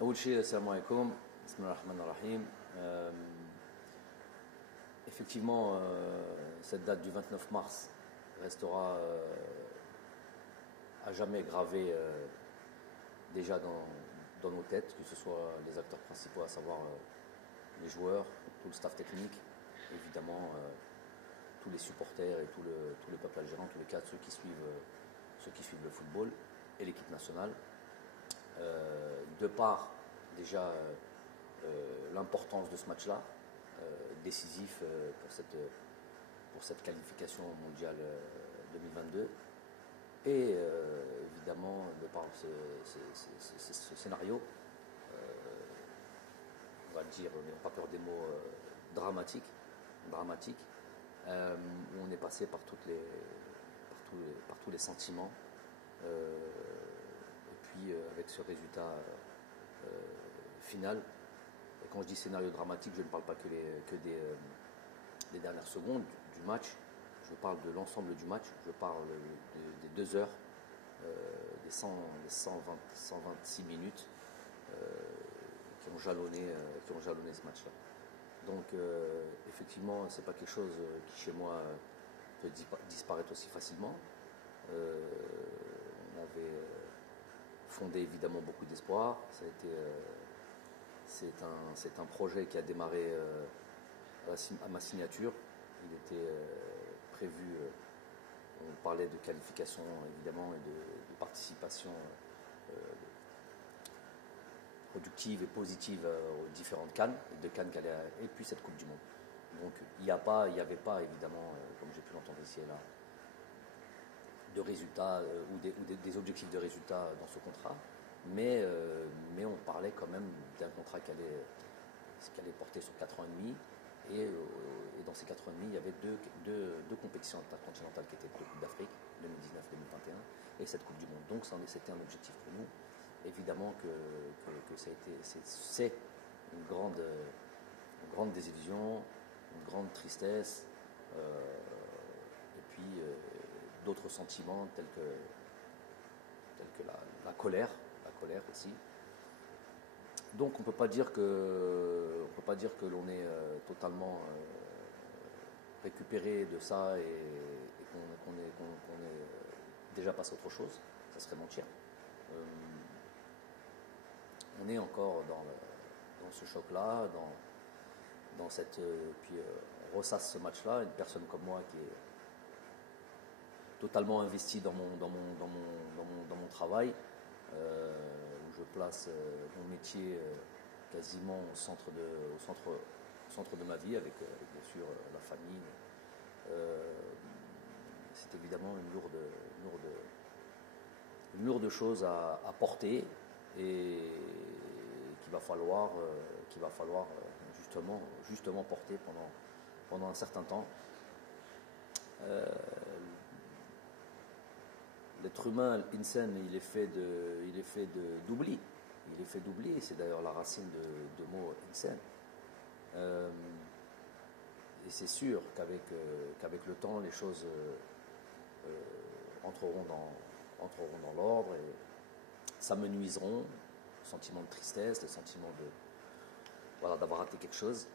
أول شيء السلام عليكم بسم الله الرحمن الرحيم. Effectivement, cette date du 29 mars restera à jamais gravée déjà dans nos têtes, que ce soit les acteurs principaux, à savoir les joueurs, tout le staff technique, évidemment tous les supporters et tout le peuple algérien, tous les cas ceux qui suivent le football et l'équipe nationale. De par déjà l'importance de ce match-là, décisif pour cette qualification mondiale 2022, et évidemment de par ce scénario, on va dire, n'ayons pas peur des mots, dramatique, où on est passé par tous les sentiments. Et puis avec ce résultat final. Et quand je dis scénario dramatique, je ne parle pas que des dernières secondes du match, je parle de l'ensemble du match, je parle des 2 heures, des 126 minutes qui ont jalonné ce match-là. Donc effectivement, c'est pas quelque chose qui chez moi peut disparaître aussi facilement. On avait fondé évidemment beaucoup d'espoir. C'est un projet qui a démarré à ma signature. Il était prévu, on parlait de qualification évidemment et de participation productive et positive aux différentes CAN, les 2 CAN et puis cette Coupe du Monde. Donc il n'y avait pas évidemment, comme j'ai pu l'entendre ici et là, de résultats ou des objectifs de résultats dans ce contrat, mais on parlait quand même d'un contrat qui allait porter sur 4 ans et demi, et dans ces 4 ans et demi, il y avait deux compétitions intercontinentales qui étaient la Coupe d'Afrique 2019-2021 et cette Coupe du Monde. Donc c'était un objectif pour nous. Évidemment que c'est une grande désillusion, une grande tristesse, et puis d'autres sentiments tels que la colère aussi. Donc on ne peut pas dire que l'on est totalement récupéré de ça et qu'on est déjà passé à autre chose. Ça serait mentir. On est encore dans ce choc-là, dans cette puis on ressasse ce match-là. Une personne comme moi qui est totalement investi dans mon travail, où je place mon métier quasiment au centre de ma vie, avec bien sûr la famille. C'est évidemment une lourde chose à porter, et qu'il va falloir justement porter pendant un certain temps. L'être humain, l'insan, il est fait d'oubli. Il est fait d'oubli, c'est d'ailleurs la racine de mot insan. Et c'est sûr qu'avec le temps, les choses entreront dans l'ordre et s'amenuiseront. Le sentiment de tristesse, le sentiment d'avoir raté quelque chose.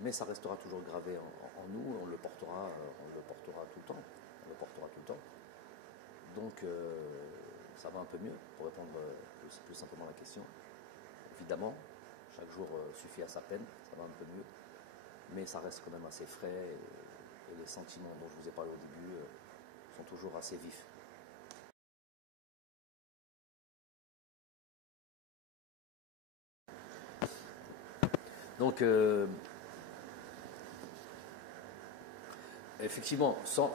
Mais ça restera toujours gravé en nous, on le portera tout le temps. Donc ça va un peu mieux, pour répondre plus simplement à la question. Évidemment, chaque jour suffit à sa peine, ça va un peu mieux, mais ça reste quand même assez frais, et les sentiments dont je vous ai parlé au début sont toujours assez vifs. Donc effectivement, sans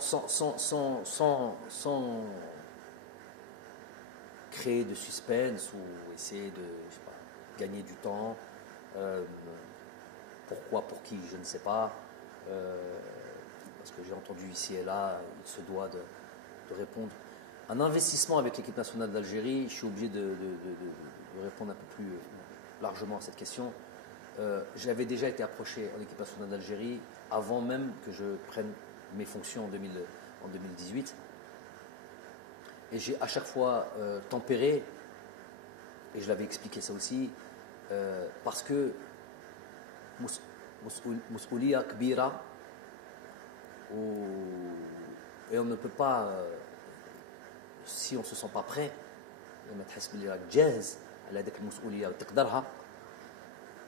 créer de suspense ou essayer de gagner du temps, pourquoi, pour qui, je ne sais pas, parce que j'ai entendu ici et là, il se doit de répondre. Un investissement avec l'équipe nationale d'Algérie, je suis obligé de répondre un peu plus largement à cette question. J'avais déjà été approché en équipe nationale d'Algérie avant même que je prenne mes fonctions en 2018, et j'ai à chaque fois tempéré et je l'avais expliqué ça aussi, parce que Mousoulia Kbira, et on ne peut pas, si on ne se sent pas prêt,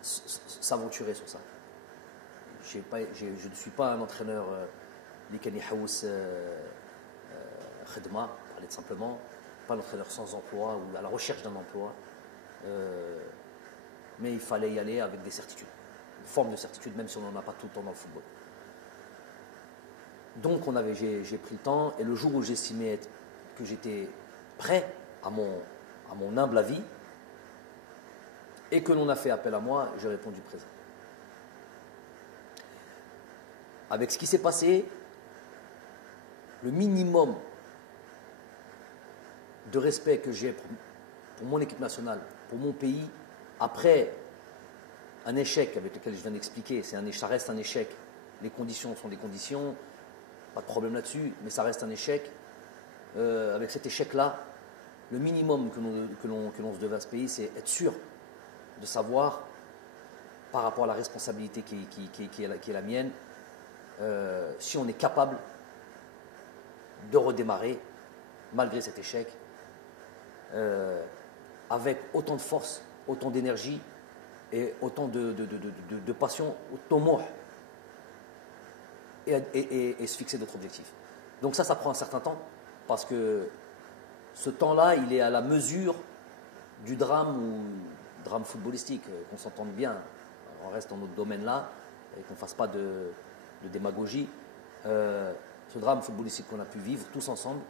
s'aventurer sur ça. Je ne suis pas un entraîneur qui khidma, parler simplement, pas un entraîneur sans emploi ou à la recherche d'un emploi, mais il fallait y aller avec des certitudes, une forme de certitude, même si on n'en a pas tout le temps dans le football. Donc j'ai pris le temps, et le jour où j'estimais que j'étais prêt à mon humble avis, et que l'on a fait appel à moi, j'ai répondu présent. Avec ce qui s'est passé, le minimum de respect que j'ai pour mon équipe nationale, pour mon pays, après un échec avec lequel je viens d'expliquer, ça reste un échec, les conditions sont des conditions, pas de problème là-dessus, mais ça reste un échec. Avec cet échec-là, le minimum que l'on se devait à ce pays, c'est être sûr de savoir, par rapport à la responsabilité qui est la mienne, si on est capable de redémarrer malgré cet échec, avec autant de force, autant d'énergie et autant de passion, autant de et se fixer d'autres objectifs. Donc ça prend un certain temps, parce que ce temps-là, il est à la mesure du drame footballistique, qu'on s'entende bien, on reste dans notre domaine là, et qu'on ne fasse pas de démagogie. Ce drame footballistique qu'on a pu vivre tous ensemble,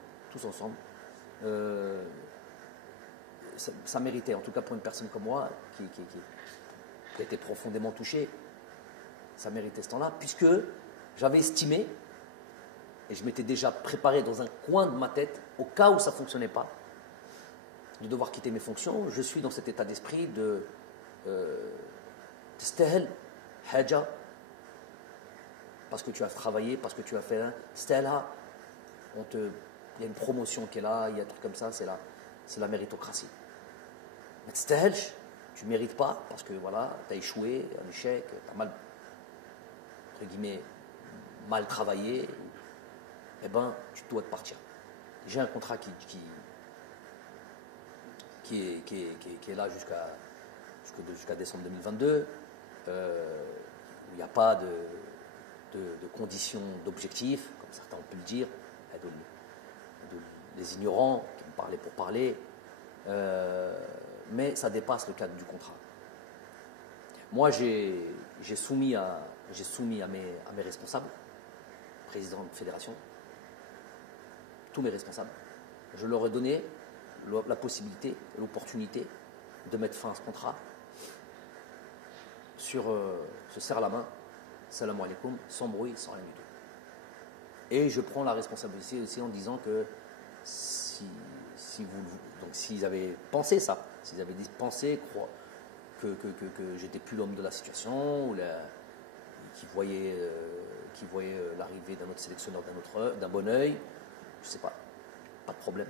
ça méritait, en tout cas pour une personne comme moi, qui a été profondément touchée, ça méritait ce temps-là, puisque j'avais estimé, et je m'étais déjà préparé dans un coin de ma tête, au cas où ça ne fonctionnait pas, de devoir quitter mes fonctions. Je suis dans cet état d'esprit de testahel haja, parce que tu as travaillé, parce que tu as fait un stelha, il y a une promotion qui est là, il y a un truc comme ça, c'est la méritocratie. Mais testehelch, tu ne mérites pas, parce que voilà, tu as échoué, un échec, tu as mal, entre guillemets, mal travaillé, eh ben, tu dois te partir. J'ai un contrat qui est là jusqu'à décembre 2022. Il n'y a pas de conditions d'objectifs, comme certains ont pu le dire, des ignorants qui me parlaient pour parler, mais ça dépasse le cadre du contrat. Moi, j'ai soumis à mes responsables, président de fédération, tous mes responsables. Je leur ai donné la possibilité, l'opportunité de mettre fin à ce contrat se serre la main, salam alaikum, sans bruit, sans rien du tout. Et je prends la responsabilité aussi en disant que s'ils avaient pensé ça, s'ils avaient pensé que j'étais plus l'homme de la situation, ou qui voyaient l'arrivée d'un autre sélectionneur d'un bon oeil, je ne sais pas de problème.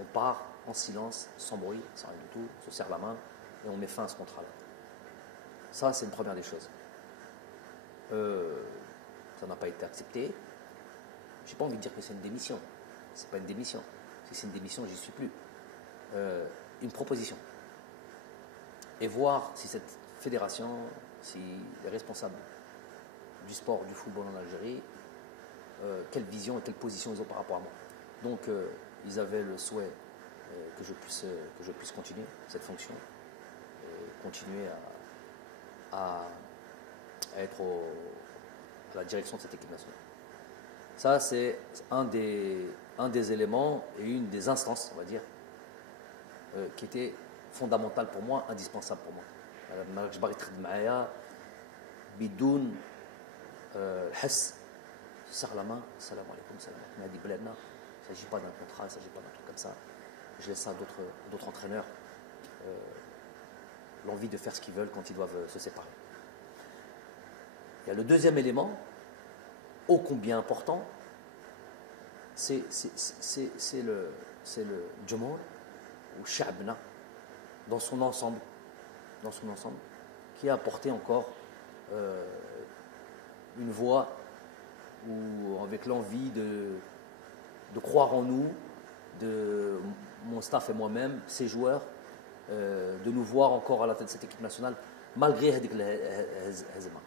On part en silence, sans bruit, sans rien du tout, on se serre la main et on met fin à ce contrat-là. Ça, c'est une première des choses. Ça n'a pas été accepté. Je n'ai pas envie de dire que c'est une démission. C'est pas une démission. Si c'est une démission, j'y suis plus. Une proposition. Et voir si cette fédération, si les responsables du sport, du football en Algérie, quelle vision et quelle position ils ont par rapport à moi. Donc, ils avaient le souhait que je puisse continuer cette fonction, continuer à être à la direction de cette équipe nationale. Ça, c'est un des éléments et une des instances, on va dire, qui était fondamentale pour moi, indispensable pour moi. مالكش باغي تخدم معايا بدون الحس serre la main, salam alaikum, salam alaikum, il ne s'agit pas d'un contrat, il ne s'agit pas d'un truc comme ça. Je laisse ça à d'autres entraîneurs, l'envie de faire ce qu'ils veulent quand ils doivent se séparer. Il y a le deuxième élément, ô combien important, c'est le Jumhur ou Sha'bna, dans son ensemble, qui a apporté encore une voix ou avec l'envie de croire en nous, de mon staff et moi-même, ces joueurs, de nous voir encore à la tête de cette équipe nationale, malgré هذيك الهزيمة.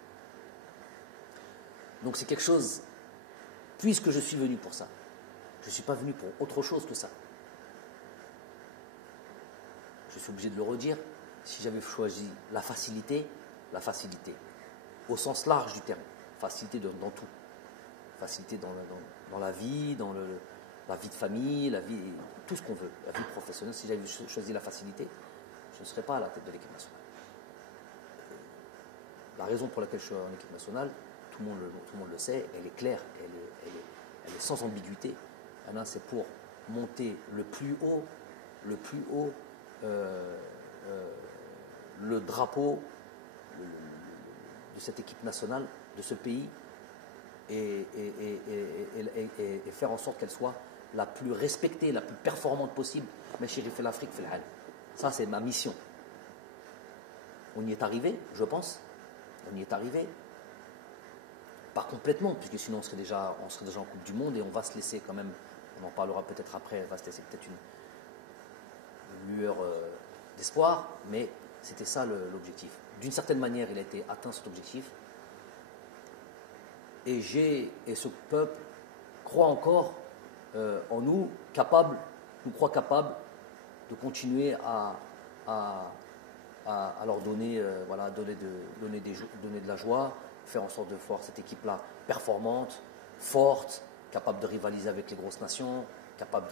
Donc c'est quelque chose, puisque je suis venu pour ça, je ne suis pas venu pour autre chose que ça. Je suis obligé de le redire, si j'avais choisi la facilité, au sens large du terme, facilité dans tout, facilité dans la vie, la vie de famille, la vie, tout ce qu'on veut, la vie professionnelle. Si j'avais choisi la facilité, je ne serais pas à la tête de l'équipe nationale. La raison pour laquelle je suis en équipe nationale, tout le monde le sait, elle est claire, elle est sans ambiguïté. C'est pour monter le plus haut le drapeau de cette équipe nationale, de ce pays, et faire en sorte qu'elle soit la plus respectée, la plus performante possible. Mais chéri, fait l'Afrique, fait l'Al. Ça, c'est ma mission. On y est arrivé, je pense. On y est arrivé. Pas complètement, puisque sinon on serait déjà en Coupe du Monde et on va se laisser quand même, on en parlera peut-être après, on va se laisser peut-être une lueur d'espoir, mais c'était ça l'objectif. D'une certaine manière, il a été atteint cet objectif. Et ce peuple croit encore en nous, nous croit capable de continuer à leur donner, donner de la joie, faire en sorte de voir cette équipe-là performante, forte, capable de rivaliser avec les grosses nations, capable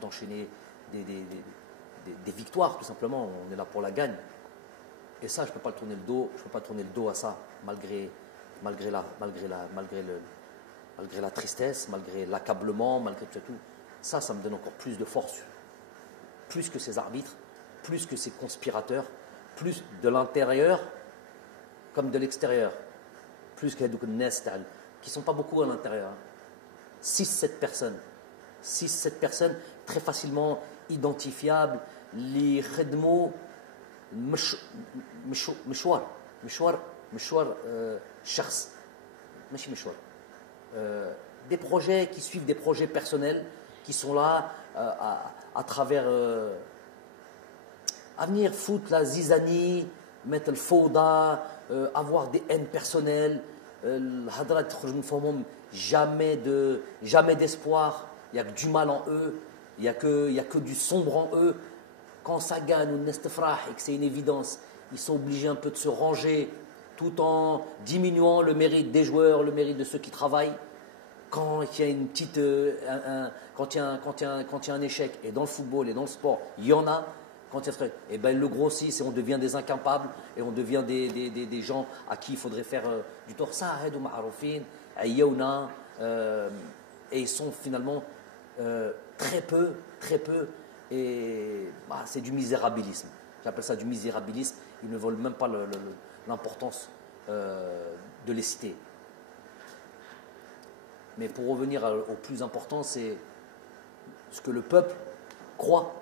d'enchaîner des victoires, tout simplement. On est là pour la gagne. Et ça, je ne peux pas tourner le dos à ça, malgré la tristesse, malgré l'accablement, malgré tout. Ça me donne encore plus de force. Plus que ces arbitres, plus que ces conspirateurs, plus de l'intérieur comme de l'extérieur. Plus que les Nestal, qui ne sont pas beaucoup à l'intérieur. 6-7 personnes très facilement identifiables. Les khedmo مشوار شخص ماشي مشوار. Des projets qui suivent des projets personnels qui sont là à travers à venir foutre la zizanie, mettre le fauda, avoir des haines personnelles, jamais d'espoir, il n'y a que du mal en eux, il n'y a que du sombre en eux. Quand ça gagne ou nestefrah et que c'est une évidence, ils sont obligés un peu de se ranger tout en diminuant le mérite des joueurs, le mérite de ceux qui travaillent. Quand il y a une petite, quand il y a un échec, et dans le football et dans le sport, il y en a. Quand il y a et ben, ils le grossissent et on devient des incapables et on devient des gens à qui il faudrait faire du tort. Ça, et ils sont finalement très peu, et c'est du misérabilisme. J'appelle ça du misérabilisme. Ils ne veulent même pas l'importance de les citer. Mais pour revenir au plus important, c'est ce que le peuple croit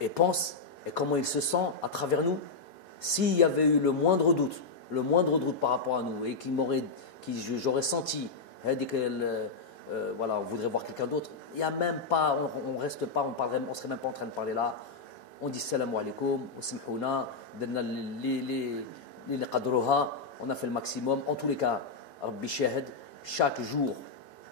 et pense et comment il se sent à travers nous. S'il y avait eu le moindre doute par rapport à nous et j'aurais senti on voudrait voir quelqu'un d'autre, il y a même pas, on reste pas, on serait même pas en train de parler là. On dit salam alaikum, on a fait le maximum. En tous les cas, Rabbi Shahid, chaque jour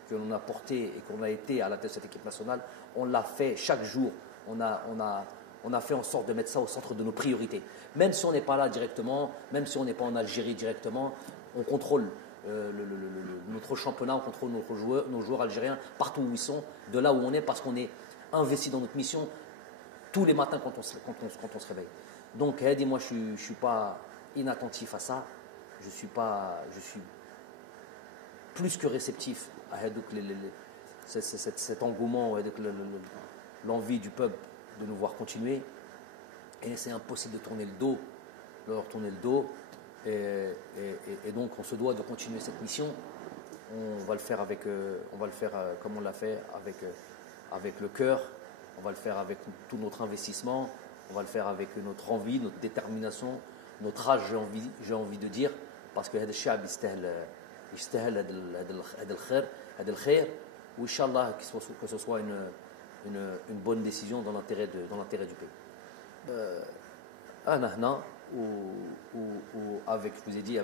que l'on a porté et qu'on a été à la tête de cette équipe nationale, on l'a fait chaque jour. On a fait en sorte de mettre ça au centre de nos priorités. Même si on n'est pas là directement, même si on n'est pas en Algérie directement, on contrôle notre championnat, on contrôle nos joueurs algériens partout où ils sont, de là où on est, parce qu'on est investi dans notre mission tous les matins quand on se réveille. Donc, moi, je ne suis pas inattentif à ça. Je suis plus que réceptif à cet engouement, l'envie du peuple de nous voir continuer. Et c'est impossible de leur tourner le dos. Et donc, on se doit de continuer cette mission. On va le faire comme on l'a fait, avec le cœur. On va le faire avec tout notre investissement. On va le faire avec notre envie, notre détermination, notre rage, j'ai envie de dire, parce que هذا الشعب يستاهل هذا الخير وإنشالله que ce soit une bonne décision dans l'intérêt du pays. أنا هنا avec, je vous ai dit,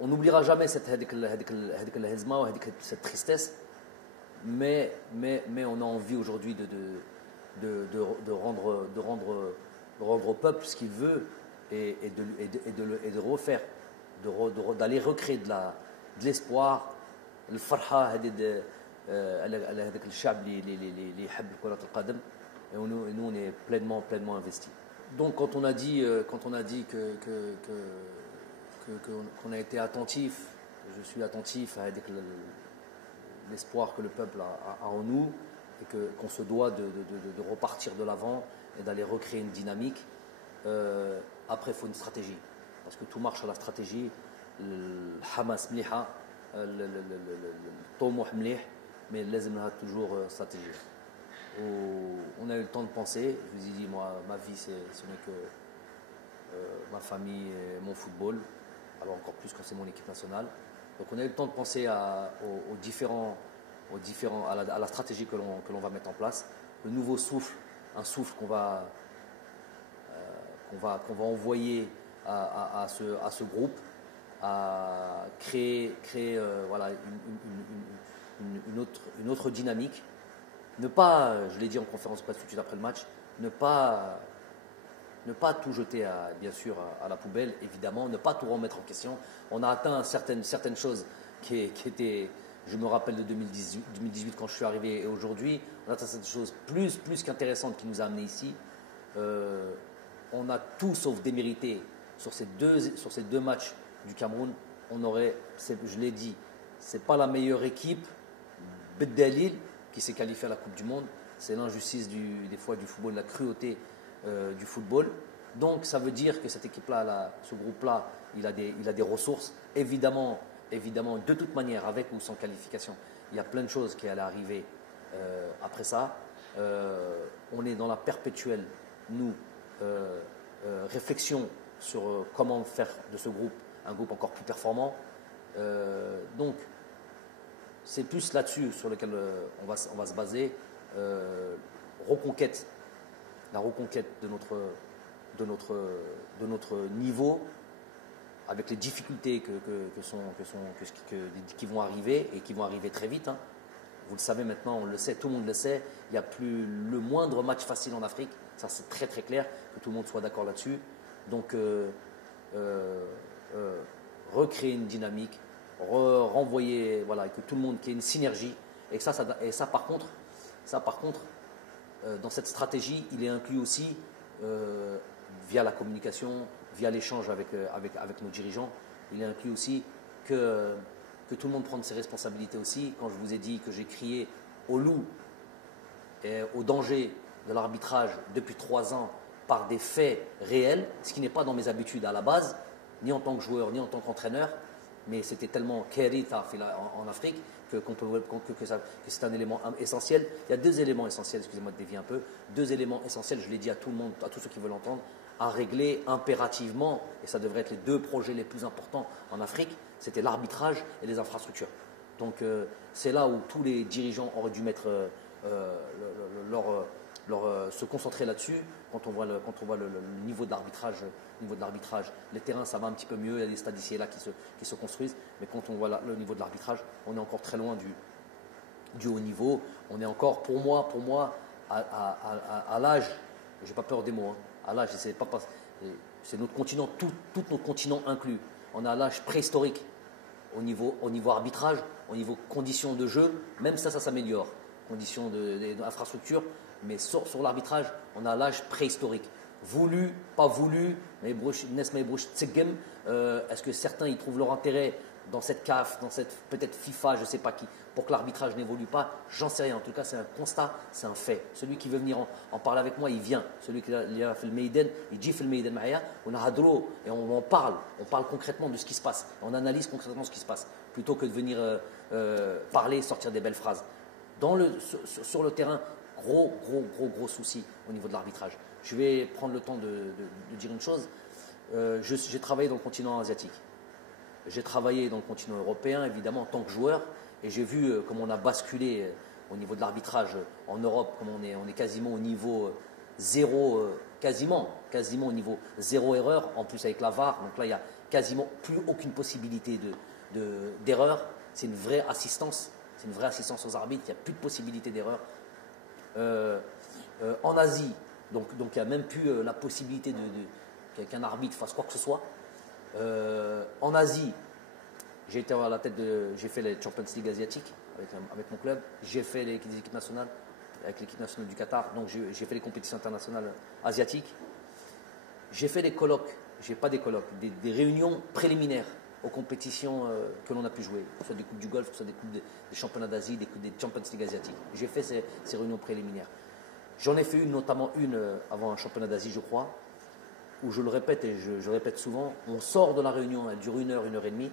on n'oubliera jamais cette tristesse, mais on a envie aujourd'hui de rendre au peuple ce qu'il veut et de refaire, d'aller recréer de l'espoir, le farha هذاك الشعب اللي يحب كرة القدم, et nous on est pleinement investis. Donc quand on a dit qu'on a été attentif, je suis attentif avec l'espoir que le peuple a en nous et qu'on se doit de repartir de l'avant et d'aller recréer une dynamique. Après il faut une stratégie, parce que tout marche à la stratégie. Le Hamas مليحة, الطموح مليح, mais لازم toujours stratégie. On a eu le temps de penser. Je vous ai dit, moi, ma vie, ce n'est que ma famille et mon football, alors encore plus quand c'est mon équipe nationale. Donc on a eu le temps de penser à la stratégie que l'on va mettre en place. Le nouveau souffle, un souffle qu'on va envoyer à ce groupe, à créer voilà, une autre dynamique. Ne pas, je l'ai dit en conférence presse tout de suite après le match, ne pas tout jeter bien sûr à la poubelle, évidemment, ne pas tout remettre en question. On a atteint certaines choses qui étaient, je me rappelle de 2018 quand je suis arrivé, et aujourd'hui, on a atteint certaines choses plus qu'intéressantes qui nous a amenés ici. On a tout sauf démérité sur ces deux matchs du Cameroun. Je l'ai dit, c'est pas la meilleure équipe, Beddalil, qui s'est qualifié à la Coupe du Monde. C'est l'injustice des fois du football, la cruauté du football. Donc ça veut dire que cette équipe-là, ce groupe-là, il a des ressources. Évidemment, de toute manière, avec ou sans qualification, il y a plein de choses qui allaient arriver après ça. On est dans la perpétuelle, réflexion sur comment faire de ce groupe un groupe encore plus performant. Donc, c'est plus là-dessus sur lequel on va se baser. La reconquête de notre niveau, avec les difficultés qui vont arriver et qui vont arriver très vite. Hein. Vous le savez maintenant, on le sait, tout le monde le sait. Il n'y a plus le moindre match facile en Afrique. Ça, c'est très très clair, que tout le monde soit d'accord là-dessus. Donc, recréer une dynamique, renvoyer, voilà, que tout le monde, qu'il y ait une synergie. Et ça par contre, dans cette stratégie, il est inclus aussi via la communication, via l'échange avec nos dirigeants, il est inclus aussi que tout le monde prenne ses responsabilités aussi. Quand je vous ai dit que j'ai crié au loup et au danger de l'arbitrage depuis 3 ans par des faits réels, ce qui n'est pas dans mes habitudes à la base, ni en tant que joueur, ni en tant qu'entraîneur, mais c'était tellement karitha en Afrique que c'est un élément essentiel. Il y a 2 éléments essentiels, excusez-moi de dévier un peu, 2 éléments essentiels, je l'ai dit à tout le monde, à tous ceux qui veulent entendre, à régler impérativement, et ça devrait être les 2 projets les plus importants en Afrique, c'était l'arbitrage et les infrastructures. Donc c'est là où tous les dirigeants auraient dû mettre se concentrer là-dessus. Quand on voit le niveau de l'arbitrage, les terrains ça va un petit peu mieux, il y a des stades ici et là qui se construisent, mais quand on voit le niveau de l'arbitrage, on est encore très loin du haut niveau. On est encore, pour moi à l'âge, j'ai pas peur des mots, hein, à l'âge, c'est notre continent, tout notre continent inclus. On est à l'âge préhistorique au niveau arbitrage, au niveau conditions de jeu, même ça s'améliore, conditions d'infrastructure. Mais sur l'arbitrage, on a l'âge préhistorique. Voulu, pas voulu, est-ce que certains y trouvent leur intérêt dans cette CAF, dans cette peut-être FIFA, je ne sais pas qui, pour que l'arbitrage n'évolue pas? J'en sais rien. En tout cas, c'est un constat, c'est un fait. Celui qui veut venir en parler avec moi, il vient. Celui qui a fait le Meiden, il dit fait le Meiden Maya, on a hadro et on parle concrètement de ce qui se passe. On analyse concrètement ce qui se passe, plutôt que de venir parler, sortir des belles phrases. Sur le terrain, gros souci au niveau de l'arbitrage. Je vais prendre le temps de dire une chose. J'ai travaillé dans le continent asiatique. J'ai travaillé dans le continent européen, évidemment, en tant que joueur. Et j'ai vu comment on a basculé au niveau de l'arbitrage en Europe, comme on est quasiment au niveau zéro, quasiment au niveau zéro erreur, en plus avec la VAR. Donc là, il n'y a quasiment plus aucune possibilité d'erreur. C'est une vraie assistance. C'est une vraie assistance aux arbitres. Il n'y a plus de possibilité d'erreur. En Asie, donc il n'y a même plus la possibilité qu'un arbitre fasse quoi que ce soit. En Asie, j'ai été à la tête j'ai fait les Champions League asiatiques avec mon club. J'ai fait les équipes nationales avec l'équipe nationale du Qatar. Donc j'ai fait les compétitions internationales asiatiques. J'ai fait des colloques, des réunions préliminaires aux compétitions que l'on a pu jouer, que ce soit des coupes du Golfe, que ce soit des coupes des championnats d'Asie, des Champions League asiatiques. J'ai fait ces réunions préliminaires. J'en ai fait notamment une avant un championnat d'Asie, je crois, où je le répète et je répète souvent, on sort de la réunion, elle dure 1 heure, 1 heure et demie.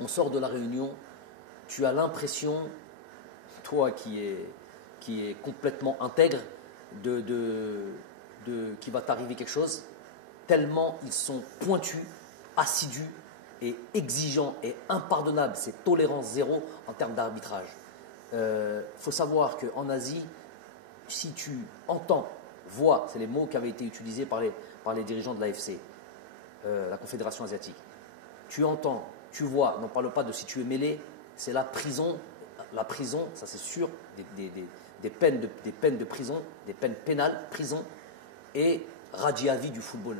On sort de la réunion, tu as l'impression, toi qui est complètement intègre, qu'il va t'arriver quelque chose, tellement ils sont pointus, assidus et exigeants et impardonnables. C'est tolérance zéro en termes d'arbitrage. Faut savoir qu'en Asie, si tu entends, vois, c'est les mots qui avaient été utilisés par les dirigeants de l'AFC, la Confédération asiatique. Tu entends, tu vois, n'en parle pas de si tu es mêlé, c'est la prison. La prison, ça c'est sûr, des peines de prison, des peines pénales, prison et radier à vie du football.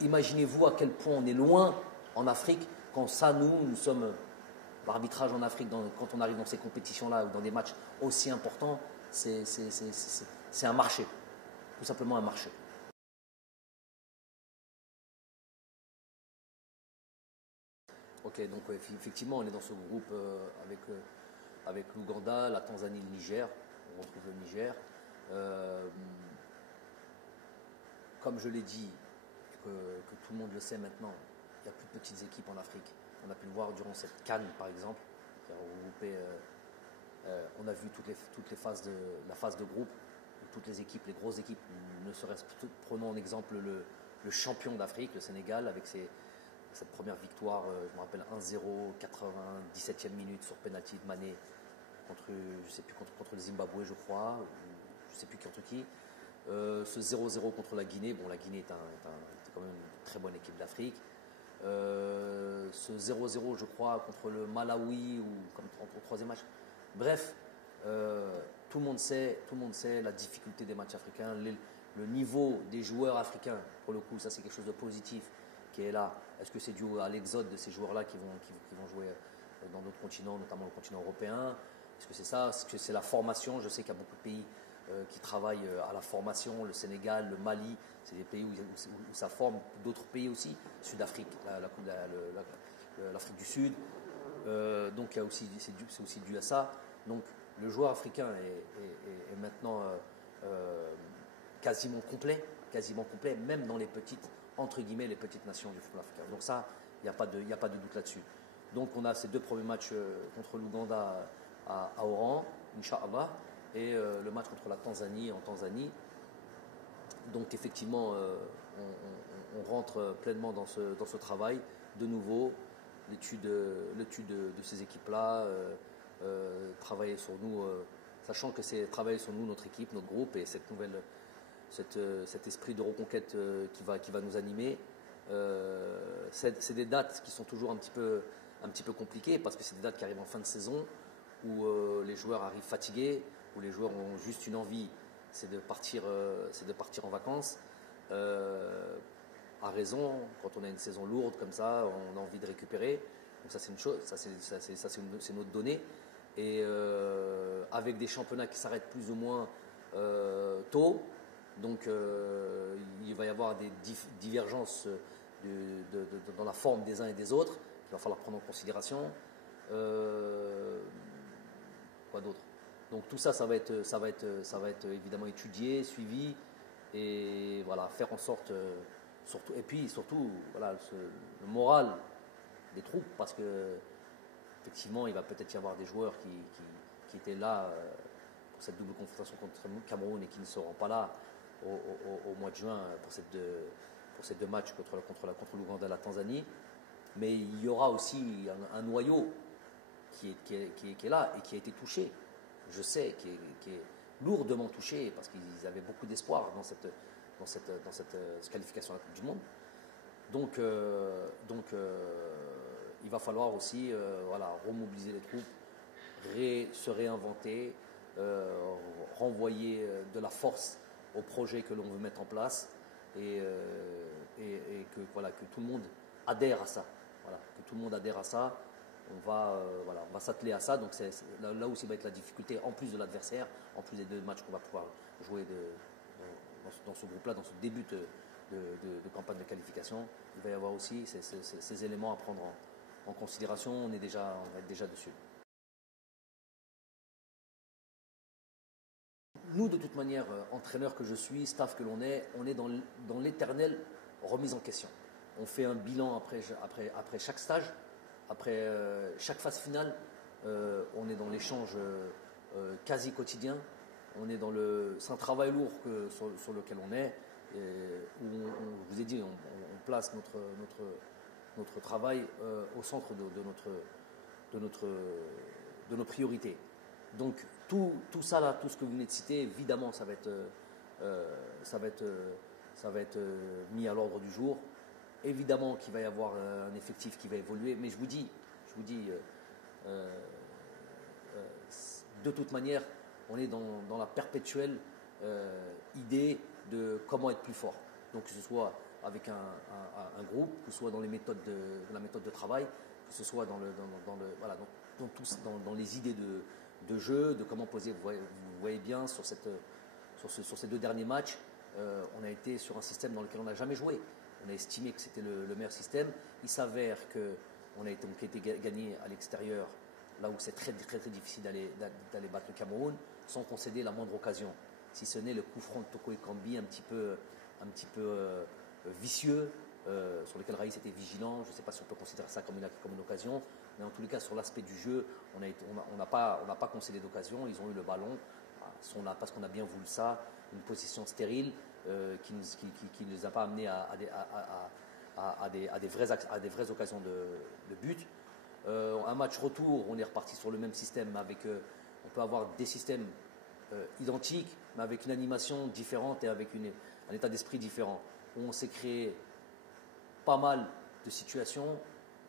Imaginez-vous à quel point on est loin en Afrique quand ça, nous sommes l'arbitrage en Afrique, quand on arrive dans ces compétitions-là ou dans des matchs aussi importants, c'est un marché, tout simplement un marché. Ok, donc effectivement, on est dans ce groupe avec l'Ouganda, la Tanzanie, le Niger. On retrouve le Niger. Comme je l'ai dit, que tout le monde le sait maintenant, il n'y a plus de petites équipes en Afrique. On a pu le voir durant cette CAN, par exemple, qui a regroupé. On a vu toutes les phases la phase de groupe, toutes les équipes, les grosses équipes, ne serait-ce prenons en exemple le champion d'Afrique, le Sénégal, avec cette première victoire, je me rappelle 1-0, 97e minute sur penalty de Mané contre le Zimbabwe, je crois, je ne sais plus contre qui. Ce 0-0 contre la Guinée, bon, la Guinée est quand même une très bonne équipe d'Afrique. Ce 0-0, je crois, contre le Malawi ou comme au troisième match. Bref, tout le monde sait la difficulté des matchs africains, le niveau des joueurs africains. Pour le coup, ça c'est quelque chose de positif qui est là. Est-ce que c'est dû à l'exode de ces joueurs-là qui vont jouer dans d'autres continents, notamment le continent européen? Est-ce que c'est ça? Est-ce que c'est la formation? Je sais qu'il y a beaucoup de pays qui travaillent à la formation, le Sénégal, le Mali, c'est des pays où ça forme, d'autres pays aussi, Sud-Afrique, l'Afrique du Sud. Donc c'est aussi dû à ça. Donc le joueur africain est maintenant quasiment complet, même dans les petites, entre guillemets, les petites nations du football africain. Donc ça, il n'y a pas de doute là-dessus. Donc on a ces 2 premiers matchs contre l'Ouganda à Oran, Inch'Allah, et le match contre la Tanzanie en Tanzanie. Donc effectivement, on rentre pleinement dans ce travail. De nouveau, l'étude de ces équipes-là, travailler sur nous, sachant que c'est travailler sur nous, notre équipe, notre groupe, et cet esprit de reconquête qui va nous animer. C'est des dates qui sont toujours un petit peu compliquées, parce que c'est des dates qui arrivent en fin de saison, où les joueurs arrivent fatigués, où les joueurs ont juste une envie, c'est de partir en vacances. À raison, quand on a une saison lourde comme ça, on a envie de récupérer. Donc ça c'est une chose, c'est notre donnée. Et avec des championnats qui s'arrêtent plus ou moins tôt, donc il va y avoir des divergences dans la forme des uns et des autres qu'il va falloir prendre en considération. Quoi d'autre? Donc tout ça, ça va être évidemment étudié, suivi, et voilà, faire en sorte, surtout, et puis surtout, voilà, le moral des troupes, parce que effectivement, il va peut-être y avoir des joueurs qui étaient là pour cette double confrontation contre le Cameroun et qui ne seront pas là au mois de juin pour ces deux matchs contre l'Ouganda et la Tanzanie. Mais il y aura aussi un noyau qui est là et qui a été touché, je sais, qui est lourdement touché parce qu'ils avaient beaucoup d'espoir dans cette qualification à la Coupe du Monde. Donc il va falloir aussi remobiliser les troupes, se réinventer, renvoyer de la force au projet que l'on veut mettre en place et que tout le monde adhère à ça. Voilà, que tout le monde adhère à ça. On va s'atteler à ça. Donc c'est là aussi va être la difficulté, en plus de l'adversaire, en plus des deux matchs qu'on va pouvoir jouer dans ce groupe-là, dans ce début de campagne de qualification. Il va y avoir aussi ces éléments à prendre en considération. On va être déjà dessus. Nous, de toute manière, entraîneurs que je suis, staff que l'on est, on est dans l'éternelle remise en question. On fait un bilan après chaque stage, après chaque phase finale. On est dans l'échange quasi quotidien. C'est un travail lourd sur lequel on est. Où je vous ai dit, on place notre travail au centre de nos priorités. Donc tout ça là, tout ce que vous venez de citer, évidemment, ça va être mis à l'ordre du jour. Évidemment qu'il va y avoir un effectif qui va évoluer, mais je vous dis, de toute manière, on est dans la perpétuelle idée de comment être plus fort. Donc que ce soit avec un groupe, que ce soit dans les méthodes dans la méthode de travail, que ce soit dans les idées de jeu, de comment poser. Vous voyez bien sur ces deux derniers matchs, on a été sur un système dans lequel on n'a jamais joué. On a estimé que c'était le meilleur système. Il s'avère qu'on a été gagné à l'extérieur, là où c'est très, très, très difficile d'aller battre le Cameroun, sans concéder la moindre occasion. Si ce n'est le coup franc de Toko Ekambi un petit peu vicieux, sur lequel Raïs était vigilant. Je ne sais pas si on peut considérer ça comme une occasion, mais en tous les cas, sur l'aspect du jeu, on n'a pas concédé d'occasion. Ils ont eu le ballon, parce qu'on a bien voulu ça, une position stérile qui ne les a pas amenés à des vraies occasions de but. Un match retour, on est reparti sur le même système, on peut avoir des systèmes identiques, mais avec une animation différente et avec un état d'esprit différent. On s'est créé pas mal de situations.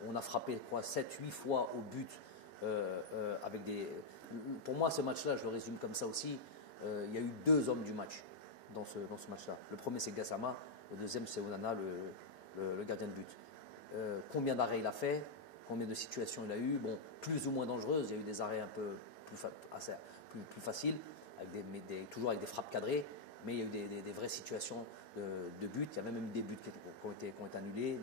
On a frappé 7-8 fois au but Pour moi, ce match-là, je le résume comme ça aussi. Il y a eu deux hommes du match dans ce match-là. Le premier, c'est Gassama. Le deuxième, c'est Onana, le gardien de but. Combien d'arrêts il a fait? Combien de situations il a eu? Bon, plus ou moins dangereuses. Il y a eu des arrêts un peu plus faciles, toujours avec des frappes cadrées. Mais il y a eu des vraies situations de but. Il y a même eu des buts qui ont été annulés.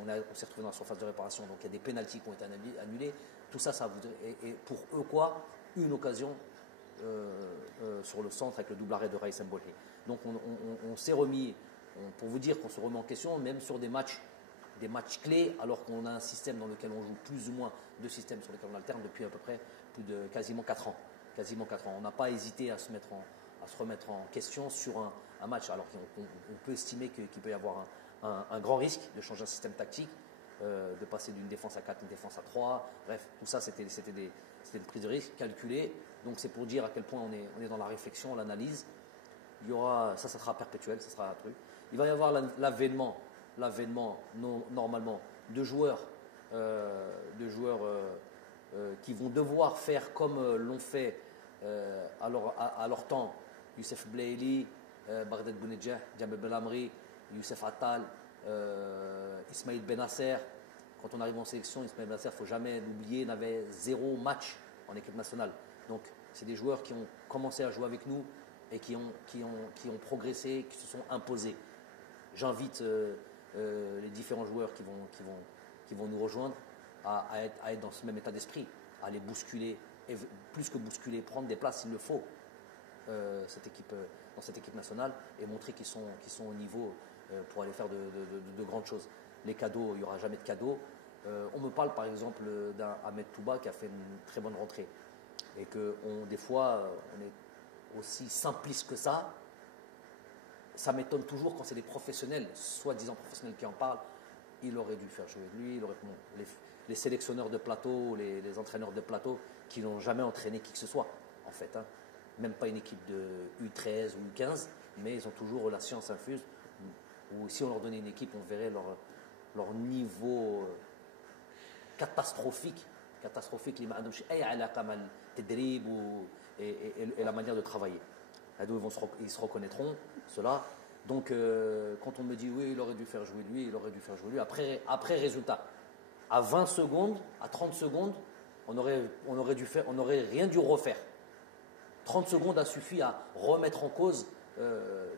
On s'est retrouvé dans la surface de réparation. Donc il y a des pénaltys qui ont été annulés. Tout ça, et pour eux quoi? Une occasion sur le centre avec le double arrêt de Raïs Mbolhi. Donc on s'est remis, pour vous dire qu'on se remet en question, même sur des matchs clés, alors qu'on a un système dans lequel on joue plus ou moins deux systèmes sur lesquels on alterne depuis à peu près quasiment 4 ans. On n'a pas hésité à se remettre en question sur un match, alors qu'on peut estimer qu'il peut y avoir un grand risque de changer un système tactique, de passer d'une défense à 4 à une défense à 3. Bref, tout ça, c'était une prise de risque calculée. Donc c'est pour dire à quel point on est dans la réflexion, l'analyse. Il y aura, ça sera perpétuel, ça sera un truc. Il va y avoir l'avènement normalement de joueurs qui vont devoir faire comme l'ont fait à leur temps Youssef Blaili, Baghdad Bounedjah, Djamel Belamri, Youssef Attal, Ismaïl Benasser. Quand on arrive en sélection, Ismaïl Benasser, il ne faut jamais l'oublier, n'avait 0 match en équipe nationale. Donc c'est des joueurs qui ont commencé à jouer avec nous et qui ont progressé, qui se sont imposés. J'invite les différents joueurs qui vont nous rejoindre à être dans ce même état d'esprit, à les bousculer, et plus que bousculer, prendre des places s'il le faut dans cette équipe nationale et montrer qu'ils sont au niveau pour aller faire de grandes choses. Les cadeaux, il n'y aura jamais de cadeaux. On me parle par exemple d'un Ahmed Touba qui a fait une très bonne rentrée et que des fois aussi simpliste que ça m'étonne toujours quand c'est des professionnels, soi-disant professionnels qui en parlent. Il aurait dû faire jouer lui, les sélectionneurs de plateau, les entraîneurs de plateau qui n'ont jamais entraîné qui que ce soit, en fait. Hein. Même pas une équipe de U13 ou U15, mais ils ont toujours la science infuse. Ou si on leur donnait une équipe, on verrait leur niveau catastrophique, et la manière de travailler. Ils se reconnaîtront, cela. Donc, quand on me dit oui, il aurait dû faire jouer lui, après résultat, à 20 secondes, à 30 secondes, on aurait rien dû refaire. 30 secondes a suffi à remettre en cause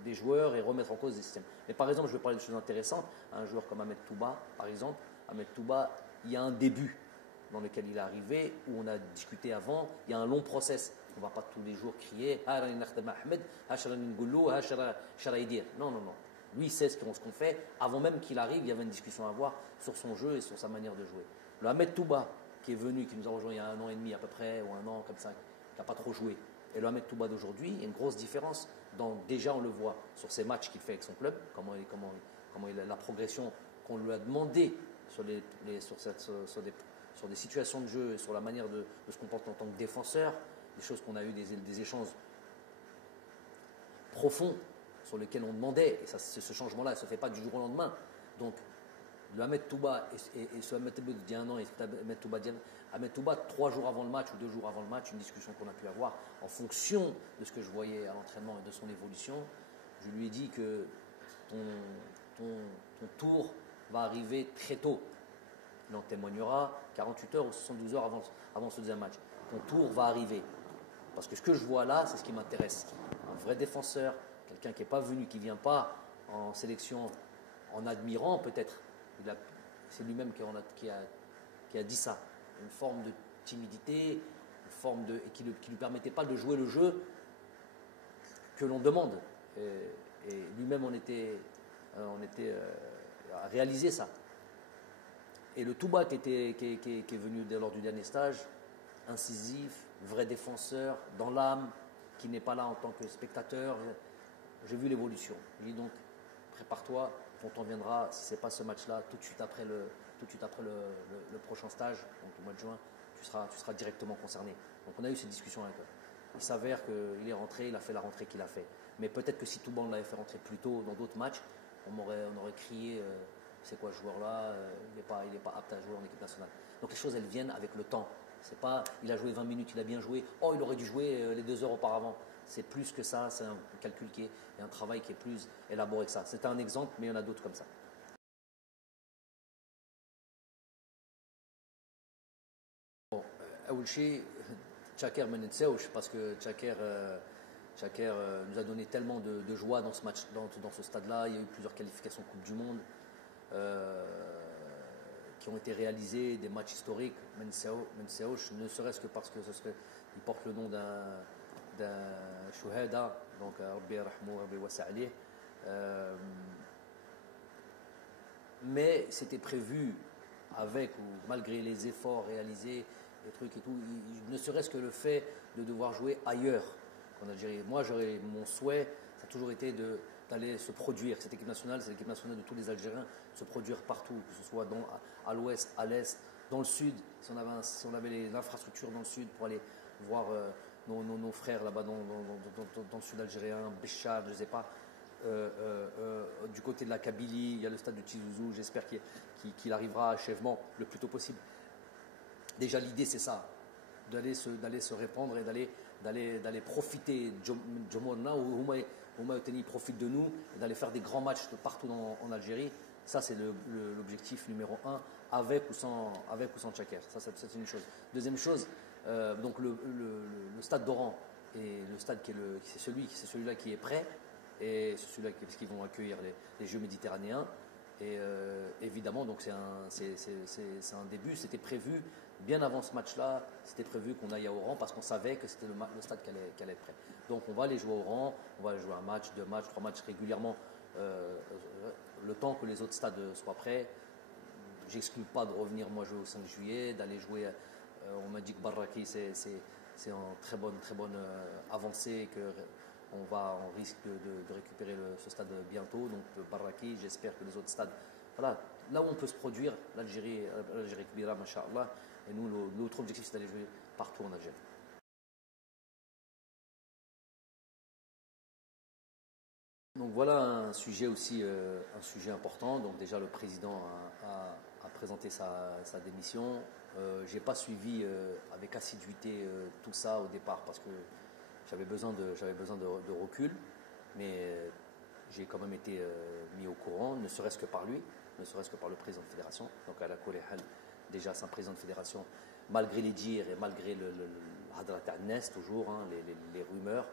des joueurs et remettre en cause des systèmes. Mais par exemple, je vais parler de choses intéressantes. Un joueur comme Ahmed Touba, par exemple, Ahmed Touba, il y a un début dans lequel il est arrivé, où on a discuté avant, il y a un long process. On ne va pas tous les jours crier « Non, non, non. Lui, il sait ce qu'on fait. Avant même qu'il arrive, il y avait une discussion à avoir sur son jeu et sur sa manière de jouer. Le Ahmed Touba, qui est venu, qui nous a rejoint il y a 1 an et demi à peu près, ou 1 an comme ça, qui n'a pas trop joué, et le Ahmed Touba d'aujourd'hui, il y a une grosse différence. Déjà, on le voit sur ses matchs qu'il fait avec son club, comment la progression qu'on lui a demandé sur des situations de jeu et sur la manière de se comporter en tant que défenseur, des choses qu'on a eu des échanges profonds sur lesquels on demandait, et ce changement-là ne se fait pas du jour au lendemain. Donc, le Ahmed Touba et ce Ahmed Touba d'il y a 1 an et Ahmed Touba 3 jours avant le match ou 2 jours avant le match, une discussion qu'on a pu avoir en fonction de ce que je voyais à l'entraînement et de son évolution, je lui ai dit que ton tour va arriver très tôt. Il en témoignera 48 heures ou 72 heures avant ce deuxième match. Ton tour va arriver. Parce que ce que je vois là, c'est ce qui m'intéresse. Un vrai défenseur, quelqu'un qui n'est pas venu, qui ne vient pas en sélection en admirant peut-être. C'est lui-même qui a dit ça. Une forme de timidité, et qui ne lui permettait pas de jouer le jeu que l'on demande. Et lui-même on était à réaliser ça. Et le Touba qui est venu lors du dernier stage, incisif, vrai défenseur, dans l'âme, qui n'est pas là en tant que spectateur, j'ai vu l'évolution. Je dis donc, prépare-toi, ton temps viendra, si ce n'est pas ce match-là, tout de suite après le prochain stage, donc au mois de juin, tu seras directement concerné. Donc on a eu cette discussion avec eux. Il s'avère qu'il est rentré, il a fait la rentrée qu'il a fait. Mais peut-être que si Touba l'avait fait rentrer plus tôt dans d'autres matchs, on aurait crié c'est quoi ce joueur-là, il n'est pas apte à jouer en équipe nationale. Donc les choses, elles viennent avec le temps. C'est pas, il a joué 20 minutes, il a bien joué, il aurait dû jouer les 2 heures auparavant. C'est plus que ça, c'est un calcul et un travail qui est plus élaboré que ça. C'est un exemple, mais il y en a d'autres comme ça. Bon, أول شيء Tchaker ما ننساوش parce que Tchaker nous a donné tellement de joie dans ce match, dans ce stade-là. Il y a eu plusieurs qualifications Coupe du Monde qui ont été réalisées, des matchs historiques. Menseauch, ne serait-ce que parce que il porte le nom d'un Chouhada, donc Rabbi Rahmou, Rabbi Wassa alayh. Mais c'était prévu avec ou malgré les efforts réalisés, les trucs et tout, ne serait-ce que le fait de devoir jouer ailleurs qu'en Algérie. Moi, mon souhait, ça a toujours été d'aller se produire. Cette équipe nationale, c'est l'équipe nationale de tous les Algériens, se produire partout, que ce soit à l'ouest, à l'est, dans le sud. Si on avait l'infrastructure dans le sud pour aller voir nos frères là-bas dans le sud algérien, Béchar, je ne sais pas. Du côté de la Kabylie, il y a le stade de Tizouzou, j'espère qu'il arrivera à achèvement le plus tôt possible. Déjà l'idée c'est ça, d'aller se répandre et d'aller profiter Jomorna ou Humayoteni profite de nous et d'aller faire des grands matchs partout en Algérie. Ça c'est l'objectif numéro 1, avec ou sans Tchaker. Ça c'est une chose. Deuxième chose, donc le stade d'Oran et le stade c'est celui-là qui est prêt. Et c'est celui-là parce qu'ils vont accueillir les Jeux méditerranéens. Et évidemment, donc c'est un début. C'était prévu bien avant ce match-là. C'était prévu qu'on aille à Oran parce qu'on savait que c'était le stade qui allait être prêt. Donc on va aller jouer à Oran. On va aller jouer 1 match, 2 matchs, 3 matchs régulièrement. Le temps que les autres stades soient prêts. J'exclus pas de revenir moi jouer au 5 juillet, d'aller jouer. On m'a dit que Barraki c'est en très bonne avancée que on risque de récupérer ce stade bientôt. Donc Barraki, j'espère que les autres stades, voilà, là où on peut se produire, l'Algérie Kbira, Masha'Allah, et nous, notre objectif, c'est d'aller jouer partout en Algérie. Donc voilà un sujet aussi un sujet important. Donc déjà le président a présenté sa démission. Je n'ai pas suivi avec assiduité tout ça au départ parce que j'avais besoin de recul, mais j'ai quand même été mis au courant, ne serait-ce que par lui, ne serait-ce que par le président de fédération. Donc à la Koléhal, déjà c'est un président de fédération, malgré les dires et malgré le Hadrat al-Nes, toujours, hein, les rumeurs,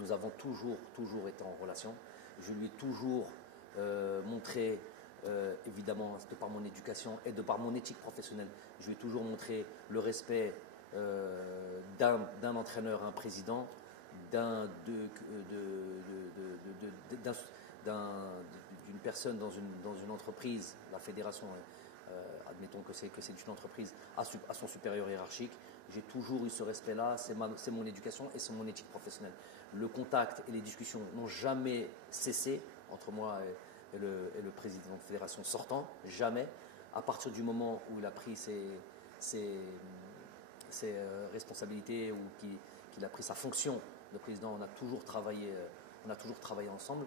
nous avons toujours été en relation. Je lui ai toujours montré, évidemment, de par mon éducation et de par mon éthique professionnelle, je lui ai toujours montré le respect d'un entraîneur, un président, d'une personne dans une entreprise, la fédération, admettons que c'est une entreprise à son supérieur hiérarchique. J'ai toujours eu ce respect-là, c'est mon éducation et c'est mon éthique professionnelle. Le contact et les discussions n'ont jamais cessé entre moi et le président de fédération sortant, jamais. À partir du moment où il a pris ses responsabilités ou qu'il a pris sa fonction de président, on a toujours travaillé ensemble,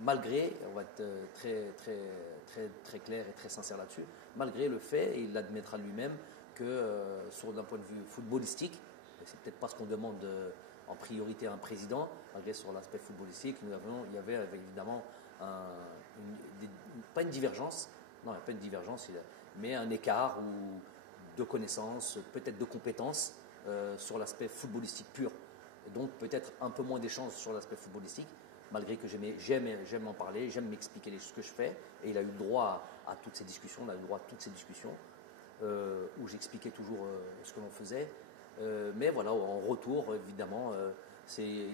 malgré, on va être très clair et très sincère là-dessus, malgré le fait, et il l'admettra lui-même, que d'un point de vue footballistique, c'est peut-être pas ce qu'on demande en priorité à un président, malgré sur l'aspect footballistique, il y avait évidemment pas une divergence, non, il n'y a pas une divergence, mais un écart de connaissances, peut-être de compétences sur l'aspect footballistique pur. Et donc peut-être un peu moins d'échanges sur l'aspect footballistique, malgré que j'aime en parler, j'aime m'expliquer ce que je fais. Et il a eu le droit à toutes ces discussions, où j'expliquais toujours ce que l'on faisait. Mais voilà, en retour, évidemment, si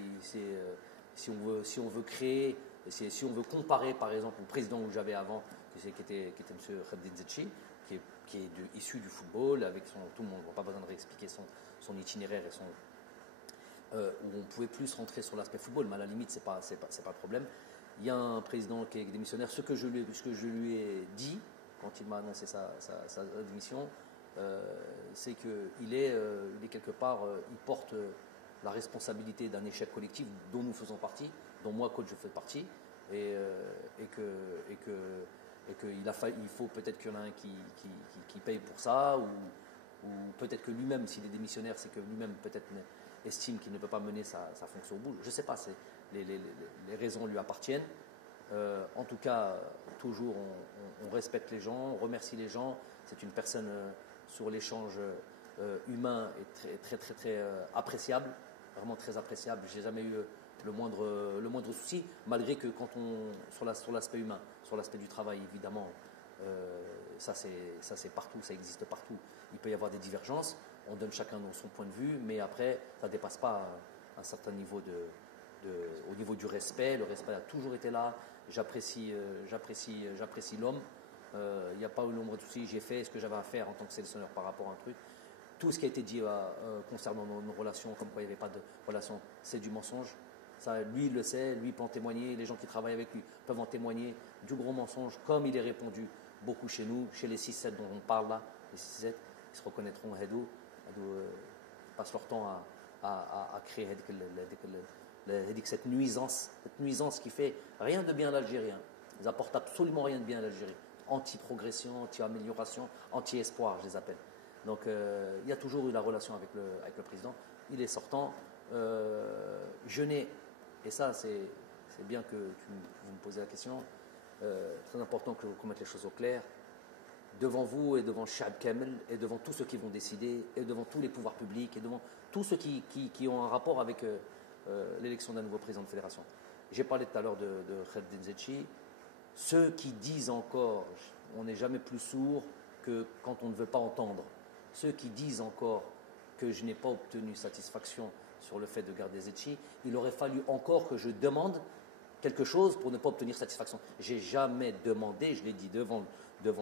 on veut créer, si on veut comparer par exemple au président que j'avais avant, qui était M. Khabdin Zetchi, qui est issu du football, avec tout le monde, on n'a pas besoin de réexpliquer son itinéraire et où on pouvait plus rentrer sur l'aspect football, mais à la limite, c'est pas le problème. Il y a un président qui est démissionnaire. Ce que je lui ai dit quand il m'a annoncé sa démission, c'est qu'il est quelque part, il porte la responsabilité d'un échec collectif dont nous faisons partie, dont moi, coach, je fais partie, et il faut peut-être qu'il y en a un qui paye pour ça, ou peut-être que lui-même, s'il est démissionnaire, c'est que lui-même peut-être estime qu'il ne peut pas mener sa fonction au bout. Je ne sais pas, les raisons lui appartiennent. En tout cas, toujours on respecte les gens, on remercie les gens. C'est une personne sur l'échange humain et très appréciable, vraiment très appréciable. J'ai jamais eu le moindre souci, malgré que sur l'aspect humain, sur l'aspect du travail, évidemment, ça c'est partout, ça existe partout. Il peut y avoir des divergences, on donne chacun son point de vue, mais après, ça ne dépasse pas un certain niveau au niveau du respect. Le respect a toujours été là. J'apprécie l'homme. Il n'y a pas eu l'ombre de souci. J'ai fait ce que j'avais à faire en tant que sélectionneur par rapport à un truc. Tout ce qui a été dit concernant nos relations, comme quoi il n'y avait pas de relation, c'est du mensonge. Ça, lui, il le sait, lui peut en témoigner, les gens qui travaillent avec lui peuvent en témoigner, du gros mensonge, comme il est répandu beaucoup chez nous, chez les 6-7 dont on parle là, les 6-7, ils se reconnaîtront, passent leur temps à créer cette nuisance qui fait rien de bien à l'Algérie. Ils apportent absolument rien de bien à l'Algérie. Anti-progression, anti-amélioration, anti-espoir, je les appelle. Donc il y a toujours eu la relation avec le président. Il est sortant. Je n'ai, et ça c'est bien que vous me posez la question, très important qu'on mette les choses au clair, devant vous et devant Shab Kamel et devant tous ceux qui vont décider et devant tous les pouvoirs publics et devant tous ceux qui ont un rapport avec l'élection d'un nouveau président de fédération. J'ai parlé tout à l'heure de Khabdin Zetchi. Ceux qui disent encore, on n'est jamais plus sourd que quand on ne veut pas entendre. Ceux qui disent encore que je n'ai pas obtenu satisfaction sur le fait de garder Zetchi, il aurait fallu encore que je demande quelque chose pour ne pas obtenir satisfaction. J'ai jamais demandé, je l'ai dit devant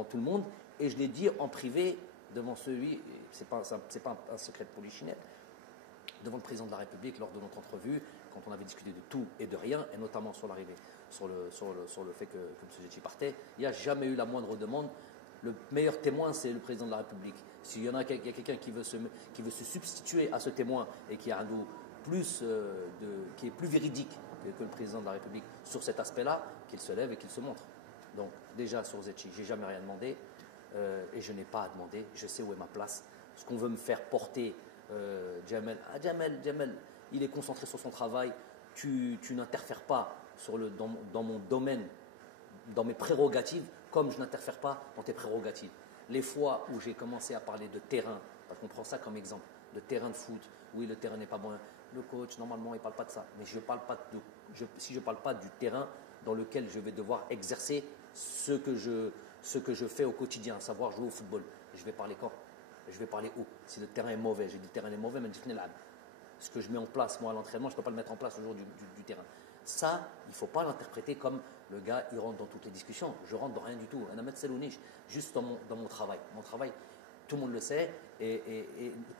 tout le monde, et je l'ai dit en privé devant celui pas un secret de polichinelle, devant le président de la République lors de notre entrevue, quand on avait discuté de tout et de rien, et notamment sur l'arrivée, sur le fait que M. Zetchi partait, il n'y a jamais eu la moindre demande. Le meilleur témoin, c'est le président de la République. S'il y en a quelqu'un qui veut se substituer à ce témoin et qui a un dos qui est plus véridique que le président de la République sur cet aspect-là, qu'il se lève et qu'il se montre. Donc déjà sur Zetchi, je n'ai jamais rien demandé et je n'ai pas à demander. Je sais où est ma place. Ce qu'on veut me faire porter, Jamel, il est concentré sur son travail. Tu n'interfères pas dans mon domaine, dans mes prérogatives, comme je n'interfère pas dans tes prérogatives. Les fois où j'ai commencé à parler de terrain, parce qu'on prend ça comme exemple, de terrain de foot, oui, le terrain n'est pas bon. Le coach, normalement, il ne parle pas de ça. Mais si je ne parle pas du terrain dans lequel je vais devoir exercer ce que je fais au quotidien, savoir jouer au football, je vais parler quand? Je vais parler où? Si le terrain est mauvais, j'ai dit le terrain est mauvais, mais ce que je mets en place, moi, à l'entraînement, je ne peux pas le mettre en place au jour du terrain. Ça, il ne faut pas l'interpréter comme le gars, il rentre dans toutes les discussions. Je rentre dans rien du tout. Juste dans mon travail. Mon travail, tout le monde le sait, et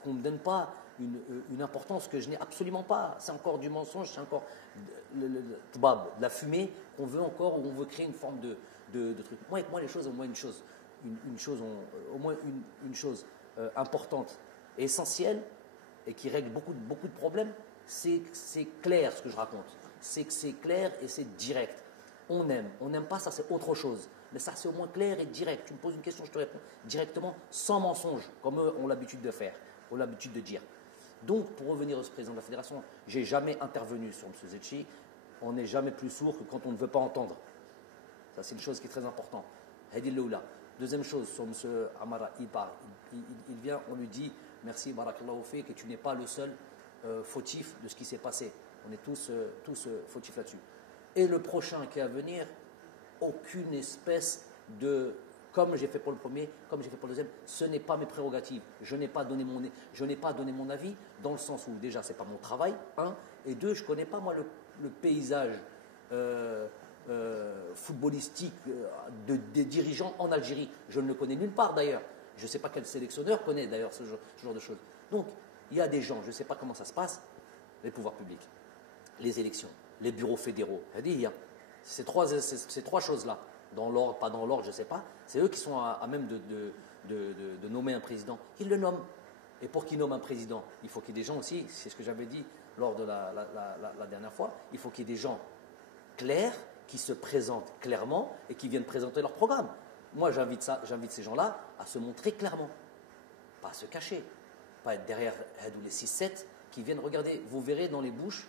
qu'on ne me donne pas une importance que je n'ai absolument pas. C'est encore du mensonge, c'est encore de la fumée qu'on veut encore, où on veut créer une forme de truc. Moi, les choses, au moins une chose importante et essentielle, et qui règle beaucoup de problèmes, c'est clair ce que je raconte. C'est que c'est clair et c'est direct. On n'aime pas, ça c'est autre chose. Mais ça c'est au moins clair et direct. Tu me poses une question, je te réponds directement, sans mensonge, comme eux ont l'habitude de faire, ont l'habitude de dire. Donc, pour revenir au président de la fédération, je n'ai jamais intervenu sur M. Zetchi. On n'est jamais plus sourd que quand on ne veut pas entendre. Ça c'est une chose qui est très importante. Hadi Loula. Deuxième chose, sur M. Amara, il parle. Il vient, on lui dit merci, barakallahu fik, que tu n'es pas le seul fautif de ce qui s'est passé. On est tous fautifs là-dessus. Et le prochain qui est à venir, aucune espèce de, comme j'ai fait pour le premier, comme j'ai fait pour le deuxième, ce n'est pas mes prérogatives. Je n'ai pas donné mon avis, dans le sens où déjà ce n'est pas mon travail, un, et deux, je ne connais pas moi le paysage footballistique des dirigeants en Algérie. Je ne le connais nulle part d'ailleurs. Je ne sais pas quel sélectionneur connaît d'ailleurs ce genre de choses. Donc, il y a des gens, je ne sais pas comment ça se passe, les pouvoirs publics, les élections, les bureaux fédéraux. Il y a ces trois choses-là, dans l'ordre, pas dans l'ordre, je ne sais pas, c'est eux qui sont à même de nommer un président. Ils le nomment. Et pour qu'ils nomment un président, il faut qu'il y ait des gens aussi, c'est ce que j'avais dit lors de la dernière fois, il faut qu'il y ait des gens clairs, qui se présentent clairement et qui viennent présenter leur programme. Moi, j'invite ces gens-là à se montrer clairement, pas à se cacher, pas être derrière les 6-7 qui viennent regarder. Vous verrez dans les bouches,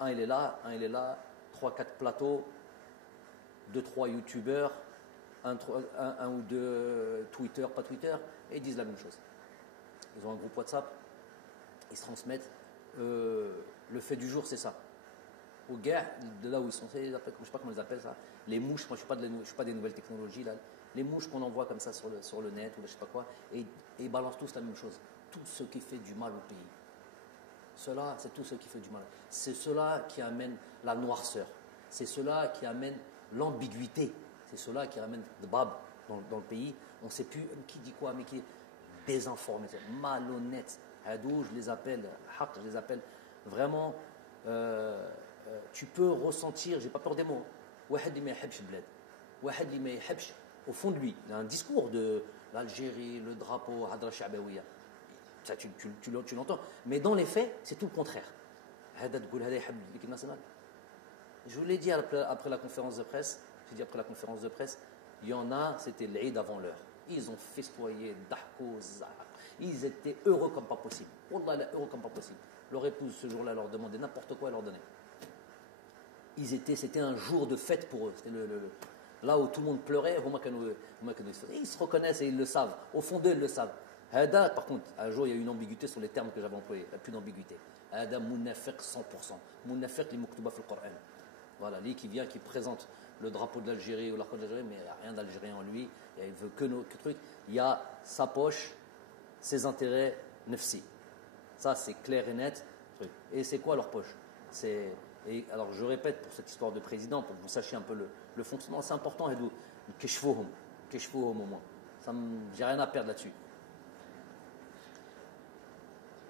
un il est là, 3-4 plateaux, 2-3 youtubeurs, un ou deux Twitter, pas Twitter, et ils disent la même chose. Ils ont un groupe WhatsApp, ils se transmettent. Le fait du jour, c'est ça. Aux gars, de là où ils sont, je ne sais pas comment ils appellent ça, les mouches, moi je ne suis pas des nouvelles technologies, là, les mouches qu'on envoie comme ça sur le net ou je ne sais pas quoi, et ils balancent tous la même chose. Tout ce qui fait du mal au pays. Cela, c'est tout ce qui fait du mal. C'est cela qui amène la noirceur. C'est cela qui amène l'ambiguïté. C'est cela qui amène le bab dans le pays. On ne sait plus qui dit quoi, mais qui est désinformé, malhonnête. Hadou, je les appelle vraiment. Tu peux ressentir, j'ai pas peur des mots, au fond de lui, il a un discours de l'Algérie, le drapeau, Hadra Sha'bawiya. Ça, tu l'entends. Mais dans les faits, c'est tout le contraire. Je vous l'ai dit après la conférence de presse, il y en a, c'était l'Eid avant l'heure. Ils ont festoyé, dahko, zah. Ils étaient heureux comme pas possible. Wallah, heureux comme pas possible. Leur épouse, ce jour-là, leur demandait n'importe quoi, elle leur donnait. C'était un jour de fête pour eux. C'était là où tout le monde pleurait, ils se reconnaissent et ils le savent. Au fond d'eux, ils le savent. Par contre, un jour, il y a eu une ambiguïté sur les termes que j'avais employés. Il n'y a plus d'ambiguïté. Hada munafiq 100%. Munafiq li muktuba fil Qur'an. Voilà, lui qui vient, qui présente le drapeau de l'Algérie ou l'arc de l'Algérie, mais il n'y a rien d'algérien en lui. Il veut que truc. Il y a sa poche, ses intérêts, nefsi. Ça, c'est clair et net. Et c'est quoi leur poche? Et alors, je répète pour cette histoire de président, pour que vous sachiez un peu le fonctionnement, c'est important, Hedou. Keshfouhum au moins. J'ai rien à perdre là-dessus.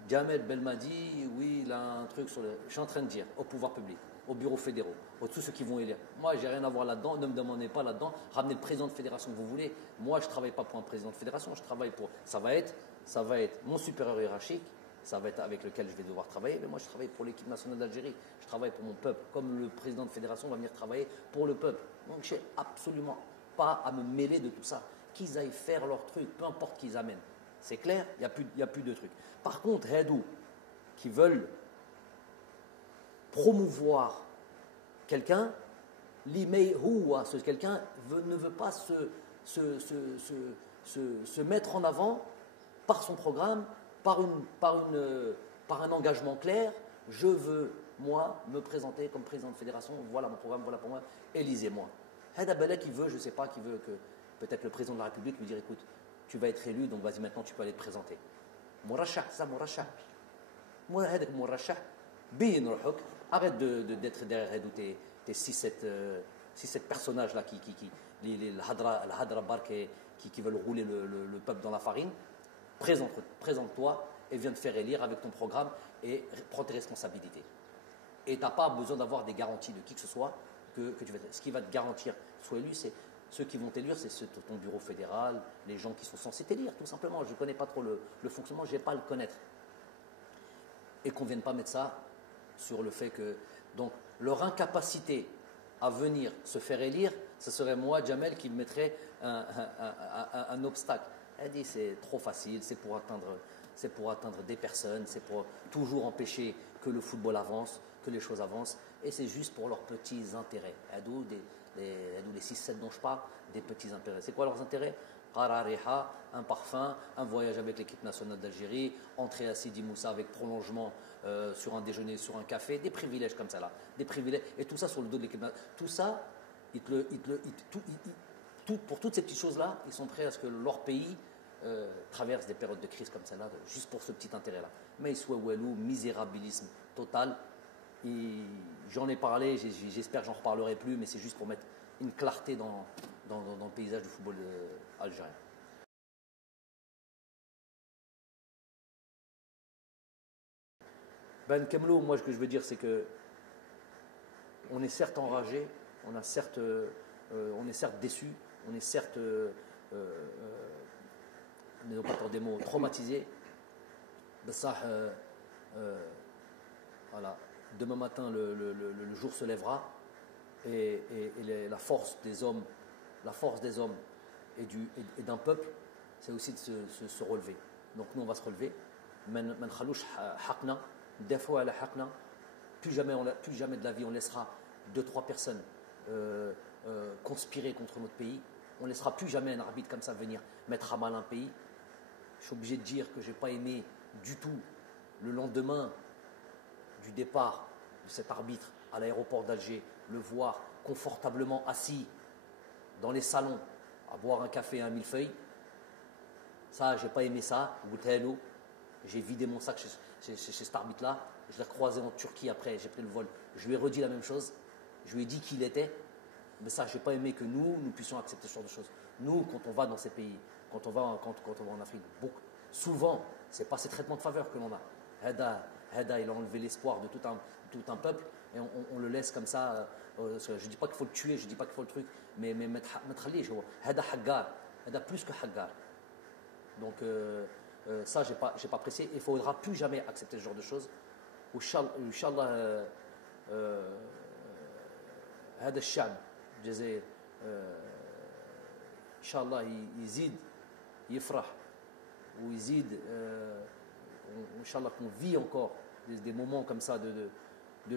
Jamel Belmadi, oui, il a un truc sur le. Je suis en train de dire au pouvoir public, aux bureaux fédéraux, à tous ceux qui vont élire. Moi, j'ai rien à voir là-dedans, ne me demandez pas là-dedans. Ramenez le président de fédération que vous voulez. Moi, je ne travaille pas pour un président de fédération, je travaille pour. Ça va être mon supérieur hiérarchique, ça va être avec lequel je vais devoir travailler, mais moi, je travaille pour l'équipe nationale d'Algérie, je travaille pour mon peuple, comme le président de fédération va venir travailler pour le peuple. Donc, je n'ai absolument pas à me mêler de tout ça. Qu'ils aillent faire leur truc, peu importe qu'ils amènent. C'est clair, il n'y a plus de trucs. Par contre, Redou, qui veulent promouvoir quelqu'un, ce quelqu'un ne veut pas se mettre en avant par son programme, par un engagement clair. Je veux, moi, me présenter comme président de fédération. Voilà mon programme, voilà pour moi. Élisez-moi. Hada Bala qui veut, je ne sais pas, qui veut que peut-être le président de la République lui dire écoute, tu vas être élu, donc vas-y maintenant tu peux aller te présenter. Morachah, ça Morachah. Moi, هذاك Morachah, بين روحك. Arrête d'être derrière tes 6-7 personnages là les Hadra Bark qui veulent rouler le peuple dans la farine. Présente-toi et viens te faire élire avec ton programme et prends tes responsabilités. Et tu n'as pas besoin d'avoir des garanties de qui que ce soit que tu vas. Ce qui va te garantir sois élu, c'est ceux qui vont t'élire, c'est ton bureau fédéral, les gens qui sont censés t'élire, tout simplement. Je ne connais pas trop le fonctionnement, je n'ai pas à le connaître. Et qu'on ne vienne pas mettre ça sur le fait que. Donc, leur incapacité à venir se faire élire, ce serait moi, Jamel, qui mettrait un obstacle. Elle dit c'est trop facile, c'est pour atteindre des personnes, c'est pour toujours empêcher que le football avance, que les choses avancent, et c'est juste pour leurs petits intérêts. D'où les 6-7 dont je parle, des petits intérêts. C'est quoi leurs intérêts? Qarariha, un parfum, un voyage avec l'équipe nationale d'Algérie, entrer à Sidi Moussa avec prolongement sur un déjeuner, sur un café, des privilèges comme ça là, des privilèges, et tout ça sur le dos de l'équipe nationale. Tout ça, pour toutes ces petites choses-là, ils sont prêts à ce que leur pays traverse des périodes de crise comme celle-là, juste pour ce petit intérêt-là. Mais soit Walou, misérabilisme total. Et j'en ai parlé, j'espère que j'en reparlerai plus, mais c'est juste pour mettre une clarté dans le paysage du football algérien. Ben Kemlo, moi ce que je veux dire c'est que on est certes enragé, on est certes déçu, on est certes, n'ayons pas peur des mots, traumatisé. Ça, voilà. Demain matin, le jour se lèvera et la force des hommes et d'un peuple, c'est aussi de se relever. Donc nous, on va se relever. Des fois, plus jamais de la vie, on laissera 2-3 personnes conspirer contre notre pays. On ne laissera plus jamais un arbitre comme ça venir mettre à mal un pays. Je suis obligé de dire que je n'ai pas aimé du tout le lendemain du départ de cet arbitre à l'aéroport d'Alger, le voir confortablement assis dans les salons à boire un café et un millefeuille. Ça, j'ai pas aimé ça. J'ai vidé mon sac chez cet arbitre-là. Je l'ai recroisé en Turquie après, j'ai pris le vol. Je lui ai redit la même chose. Je lui ai dit qui il était. Mais ça, j'ai pas aimé que nous puissions accepter ce genre de choses. Nous, quand on va dans ces pays, quand on va en Afrique, souvent, c'est pas ces traitements de faveur que l'on a. Heda, il a enlevé l'espoir de tout un peuple et on le laisse comme ça. Je ne dis pas qu'il faut le tuer, je ne dis pas qu'il faut le truc, mais mettre Heda Haggar, Heda plus que Haggar. Donc ça, j'ai pas apprécié. Il ne faudra plus jamais accepter ce genre de choses. Inch'Allah, هذا الشعب الجزائر إن شاء الله يزيد يفرح ويزيد إن شاء الله qu'on vit encore des moments comme ça de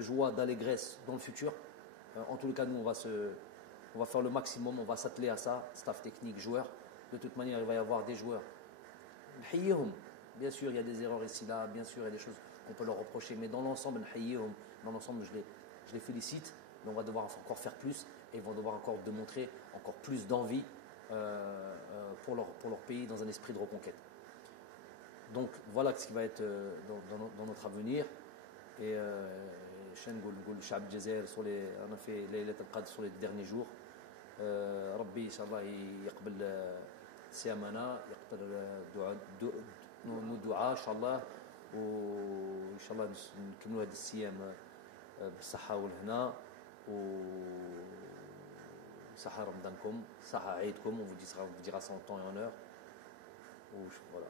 joie, d'allégresse dans le futur. En tous les cas, nous, on va faire le maximum, on va s'atteler à ça, staff technique, joueurs. De toute manière, il va y avoir des joueurs. Bien sûr, il y a des erreurs ici, là, bien sûr, il y a des choses qu'on peut leur reprocher, mais dans l'ensemble, je les félicite. Mais on va devoir encore faire plus et ils vont devoir encore démontrer encore plus d'envie pour leur pays dans un esprit de reconquête. Donc voilà ce qui va être dans notre avenir. Et on a fait Laylat al-Qadr sur les derniers jours. Rabbi Inch'Allah يقبل صيامنا يقبل nos duas Inch'Allah وان شاء الله نكملوا هذه السيام بالصحه والهنا وصحه رمضانكم صحه عيدكم. On vous dira son temps et honneur. Voilà.